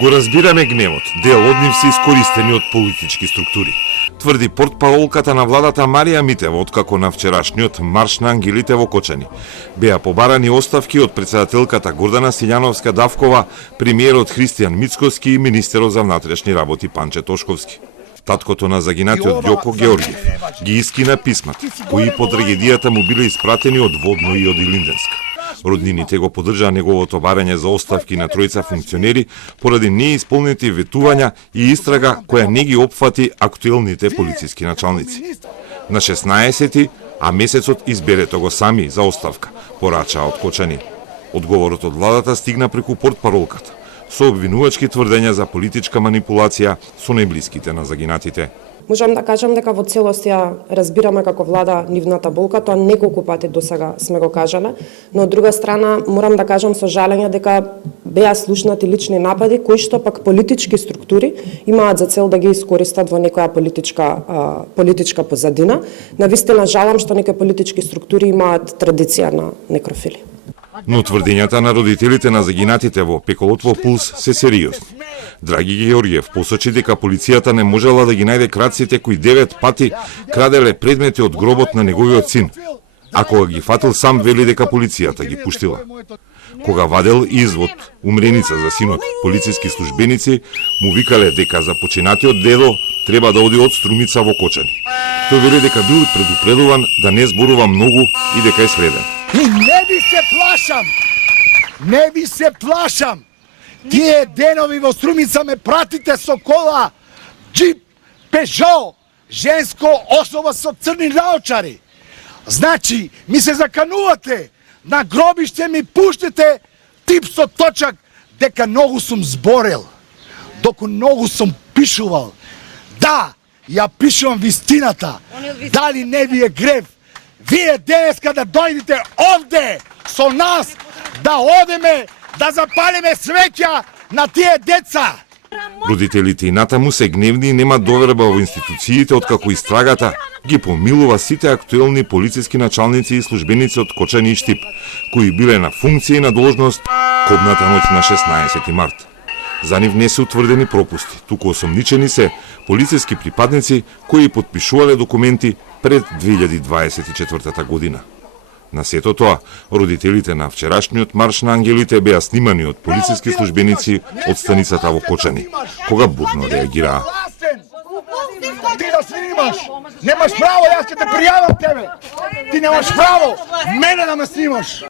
Го разбираме гневот, дел од нив се искористени од политички структури, тврди портпаролката на владата Марија Митева, откако на вчерашниот марш на ангелите во Кочани беа побарани оставки од претседателката Гордана Силјановска-Давкова, премиерот Христијан Мицкоски и министерот за внатрешни работи Панче Тошковски. Таткото на загинатиот Ѓоко Георгиев ги искина писмата, кои по трагедијата му биле испратени од Водно и од Илинденска. Роднините го поддржаа неговото барање за оставки на тројца функционери поради неисполнети ветувања и истрага која не ги опфати актуелните полициски началници. На 16-ти, а месецот изберете го сами за оставка, порачаа од Кочани. Одговорот од владата стигна преку портпаролката, со обвинувачки тврдења за политичка манипулација со најблиските на загинатите. Можам да кажам дека во целост ја разбираме како влада нивната болка, тоа неколку пати досега сме го кажале, но од друга страна морам да кажам со жалење дека беа слушнати лични напади кои што пак политички структури имаат за цел да ги искористат во некоја политичка позадина. Навистина жалам што некои политички структури имаат традиција на некрофили. Но тврдењата на родителите на загинатите во пеколот во Пулс се сериозни. Драги Георгиев посочи дека полицијата не можела да ги најде крадците кои 9 пати краделе предмети од гробот на неговиот син, а кога ги фатил сам вели дека полицијата ги пуштила. Кога вадел извод умреница за синот, полициски службеници му викале дека за починатиот дедо треба да оди од Струмица во Кочани. Тој вели дека бил предупредуван да не зборува многу и дека е следен. И не ви се плашам. Тие денови во Струмица ме пратите со кола, джип, Пежо, женско особа со црни наочари. Значи, ми се заканувате, на гробиште ми пуштите тип со точак дека многу сум зборел, доку многу сум пишувал. Да, ја пишувам вистината. Дали не ви е грев? Вие денеска да дојдете овде со нас, да одеме, да запалиме свеќа на тие деца. Родителите и натаму се гневни и нема доверба во институциите откако истрагата ги помилува сите актуелни полициски началници и службеници од Кочани и Штип, кои биле на функција и на должност кобната ноќ на 16 март. За нив не се утврдени пропусти, туку осомничени се полициски припадници кои потпишувале документи пред 2024 година. На сето тоа, родителите на вчерашниот марш на ангелите беа снимани од полициски службеници од станицата во Кочани, кога бурно реагираа. Ти да снимаш! Немаш право, јас ќе те пријавам тебе! Ти немаш право мене да ме снимаш!